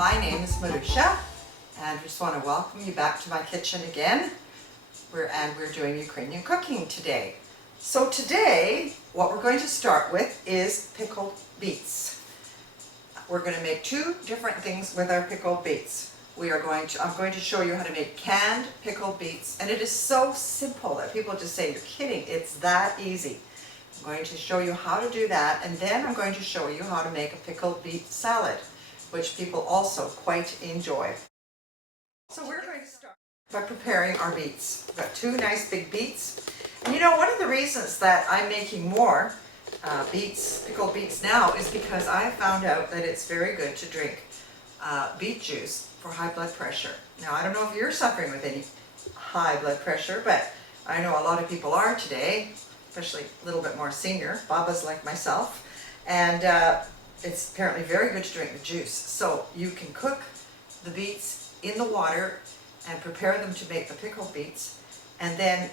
My name is Marycia, and I just want to welcome you back to my kitchen again. We're doing Ukrainian cooking today. So today, what we're going to start with is pickled beets. We're going to make two different things with our pickled beets. I'm going to show you how to make canned pickled beets, and it is so simple that people just say, "You're kidding, it's that easy." I'm going to show you how to do that, and then I'm going to show you how to make a pickled beet salad, which people also quite enjoy. So we're going to start by preparing our beets. We've got two nice big beets. And you know, one of the reasons that I'm making more pickled beets now is because I found out that it's very good to drink beet juice for high blood pressure. Now, I don't know if you're suffering with any high blood pressure, but I know a lot of people are today, especially a little bit more senior, babas like myself. And it's apparently very good to drink the juice. So you can cook the beets in the water and prepare them to make the pickled beets, and then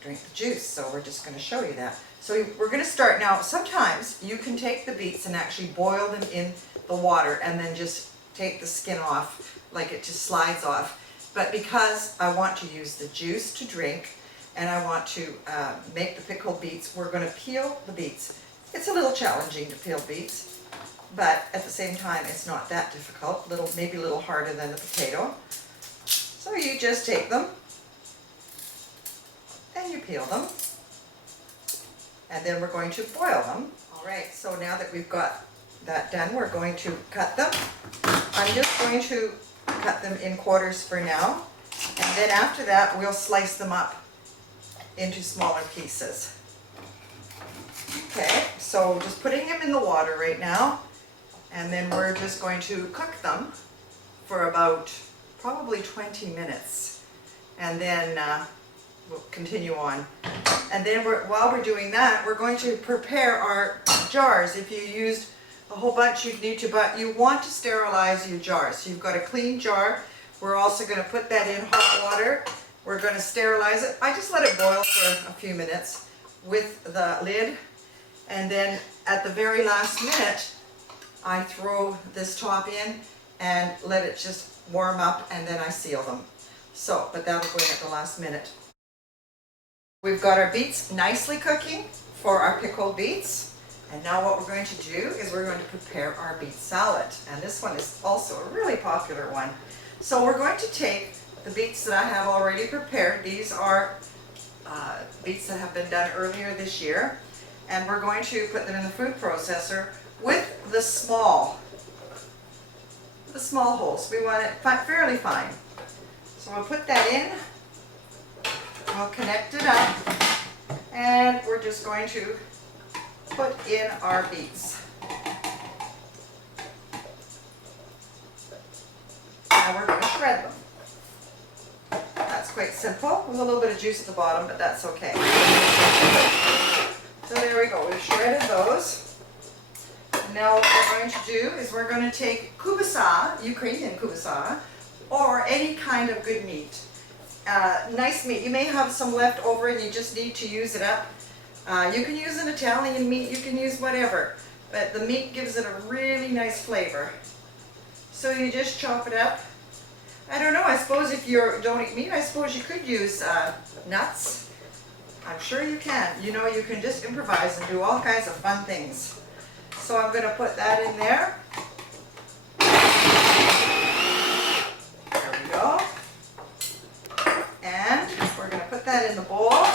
drink the juice. So we're just going to show you that. So we're going to start now. Sometimes you can take the beets and actually boil them in the water and then just take the skin off, like it just slides off. But because I want to use the juice to drink and I want to make the pickled beets, we're going to peel the beets. It's a little challenging to peel beets, but at the same time it's not that difficult, maybe a little harder than the potato. So you just take them and you peel them, and then we're going to boil them. All right, so now that we've got that done, we're going to cut them. I'm just going to cut them in quarters for now, and then after that we'll slice them up into smaller pieces. Okay, so just putting them in the water right now, and then we're just going to cook them for about probably 20 minutes, and then we'll continue on. And then while we're doing that, we're going to prepare our jars. If you used a whole bunch, you want to sterilize your jars. So you've got a clean jar. We're also going to put that in hot water. We're going to sterilize it. I just let it boil for a few minutes with the lid, and then at the very last minute I throw this top in and let it just warm up, and then I seal them. So, but that'll go in at the last minute. We've got our beets nicely cooking for our pickled beets, and now what we're going to do is we're going to prepare our beet salad, and this one is also a really popular one. So we're going to take the beets that I have already prepared. These are beets that have been done earlier this year, and we're going to put them in the food processor with the small holes. We want it fairly fine. So we'll put that in, we'll connect it up, and we're just going to put in our beets. Now we're going to shred them. That's quite simple. There's a little bit of juice at the bottom, but that's okay. So there we go, we've shredded those. Now what we're going to do is we're going to take kielbasa, Ukrainian kielbasa, or any kind of good meat. Nice meat. You may have some left over and you just need to use it up. You can use an Italian meat, you can use whatever, but the meat gives it a really nice flavor. So you just chop it up. I don't know, I suppose if you don't eat meat, I suppose you could use nuts. I'm sure you can. You know, you can just improvise and do all kinds of fun things. So I'm going to put that in there. There we go. And we're going to put that in the bowl.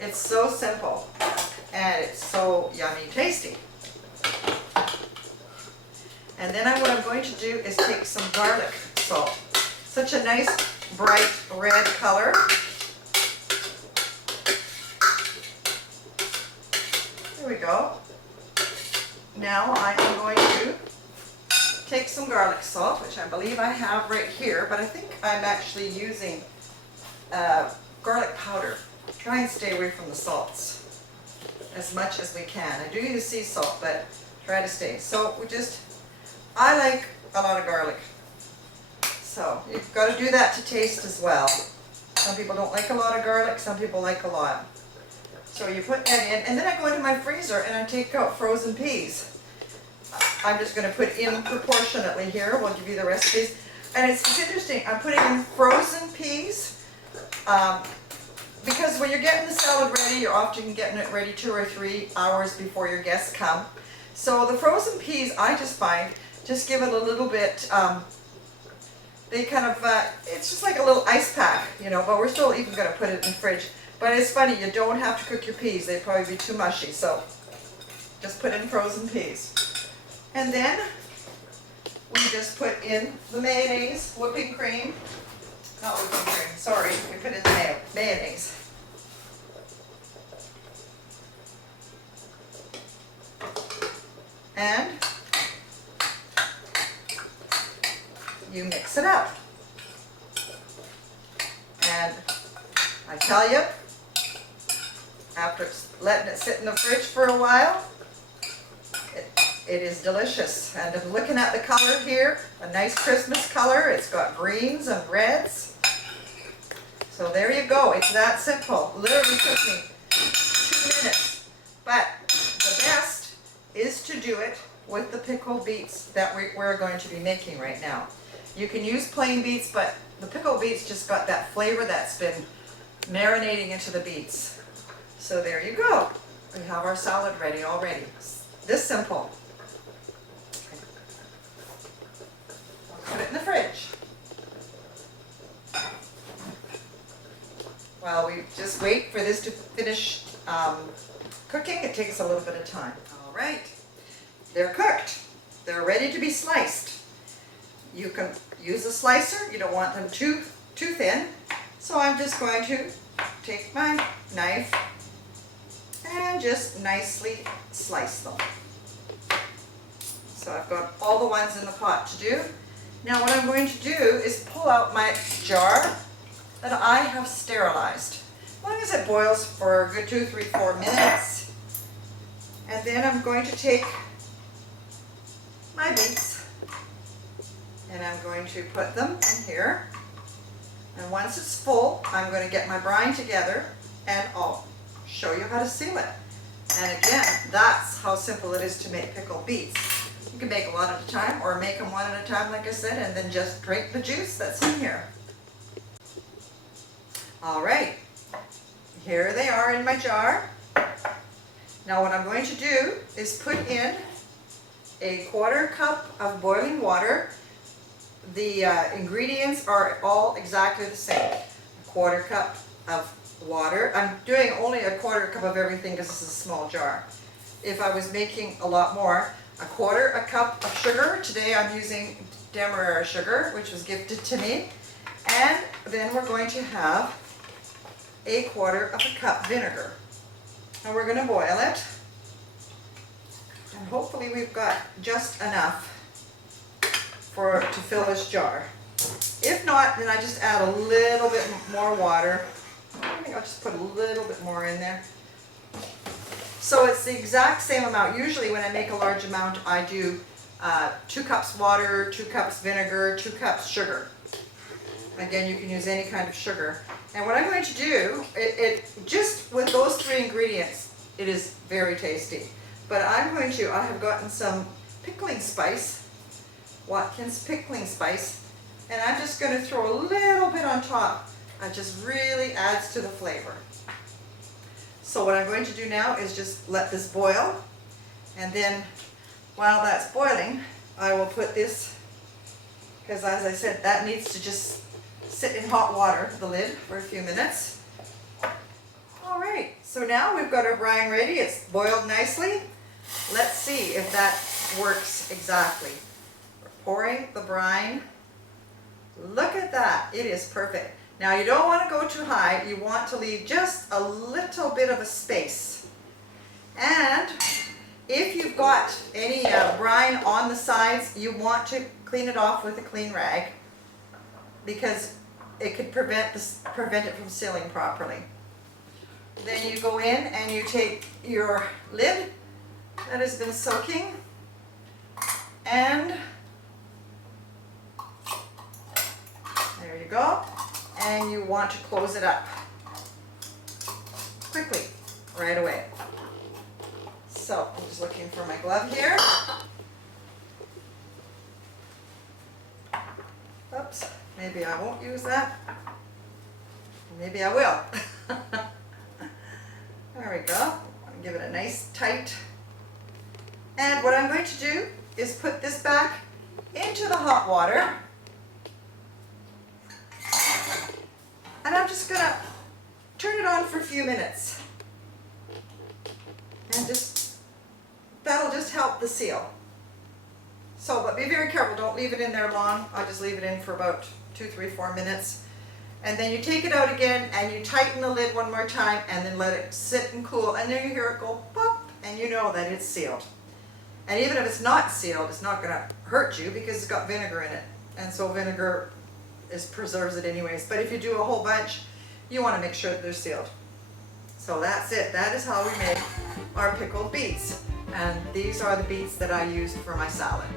It's so simple, and it's so yummy tasty. And then what I'm going to do is take some garlic salt. Such a nice bright red color. There we go. Now I am going to take some garlic salt, which I believe I have right here, but I think I'm actually using garlic powder. Try and stay away from the salts as much as we can. I do use sea salt, but try to stay. So I like a lot of garlic. So you've got to do that to taste as well. Some people don't like a lot of garlic, some people like a lot. So you put that in, and then I go into my freezer and I take out frozen peas. I'm just going to put in proportionately here. We'll give you the recipes. And it's interesting, I'm putting in frozen peas because when you're getting the salad ready, you're often getting it ready 2 or 3 hours before your guests come. So the frozen peas, I just find, just give it a little bit, they kind of, it's just like a little ice pack, you know, but we're still even going to put it in the fridge. But it's funny, you don't have to cook your peas. They'd probably be too mushy, so just put in frozen peas. And then we just put in the mayonnaise, whipping cream. Not whipping cream, sorry. We put in the mayonnaise. And you mix it up. And I tell you, after letting it sit in the fridge for a while, it is delicious. And I'm looking at the color here, a nice Christmas color. It's got greens and reds. So there you go. It's that simple. Literally took me 2 minutes. But the best is to do it with the pickled beets that we're going to be making right now. You can use plain beets, but the pickled beets just got that flavor that's been marinating into the beets. So there you go. We have our salad ready already. This simple. Put it in the fridge. While we just wait for this to finish cooking, it takes a little bit of time. All right, they're cooked. They're ready to be sliced. You can use a slicer. You don't want them too thin. So I'm just going to take my knife and just nicely slice them. So I've got all the ones in the pot to do. Now what I'm going to do is pull out my jar that I have sterilized. As long as it boils for a good 2, 3, 4 minutes. And then I'm going to take my beets and I'm going to put them in here. And once it's full, I'm going to get my brine together and I'll show you how to seal it. And again, that's how simple it is to make pickled beets. You can make a lot at a time or make them one at a time, like I said, and then just drink the juice that's in here. All right, here they are in my jar. Now what I'm going to do is put in a 1/4 cup of boiling water. The ingredients are all exactly the same. A 1/4 cup of water. I'm doing only a 1/4 cup of everything because this is a small jar. If I was making a lot more, a 1/4 cup of sugar. Today I'm using Demerara sugar, which was gifted to me. And then we're going to have a 1/4 cup vinegar. And we're going to boil it. And hopefully we've got just enough to fill this jar. If not, then I just add a little bit more water. I think I'll just put a little bit more in there. So it's the exact same amount. Usually when I make a large amount, I do 2 cups water, 2 cups vinegar, 2 cups sugar. Again, you can use any kind of sugar. And what I'm going to do, just with those 3 ingredients, it is very tasty. But I have gotten some pickling spice, Watkins pickling spice, and I'm just going to throw a little bit on top. It just really adds to the flavor. So what I'm going to do now is just let this boil, and then while that's boiling, I will put this, because as I said, that needs to just sit in hot water, the lid, for a few minutes. All right, so now we've got our brine ready. It's boiled nicely. Let's see if that works exactly. We're pouring the brine. Look at that, it is perfect. Now you don't want to go too high, you want to leave just a little bit of a space. And if you've got any brine on the sides, you want to clean it off with a clean rag because it could prevent it from sealing properly. Then you go in and you take your lid that has been soaking and there you go. And you want to close it up quickly, right away. So I'm just looking for my glove here. Maybe I won't use that. Maybe I will. There we go. I'll give it a nice tight. And what I'm going to do is put this back into the hot water. And I'm just going to turn it on for a few minutes. And that'll just help the seal. So, but be very careful, don't leave it in there long. I'll just leave it in for about 2, 3, 4 minutes. And then you take it out again and you tighten the lid one more time and then let it sit and cool. And then you hear it go pop and you know that it's sealed. And even if it's not sealed, it's not going to hurt you because it's got vinegar in it. And so vinegar preserves it anyways. But if you do a whole bunch, you want to make sure that they're sealed. So that's it. That is how we make our pickled beets. And these are the beets that I used for my salad.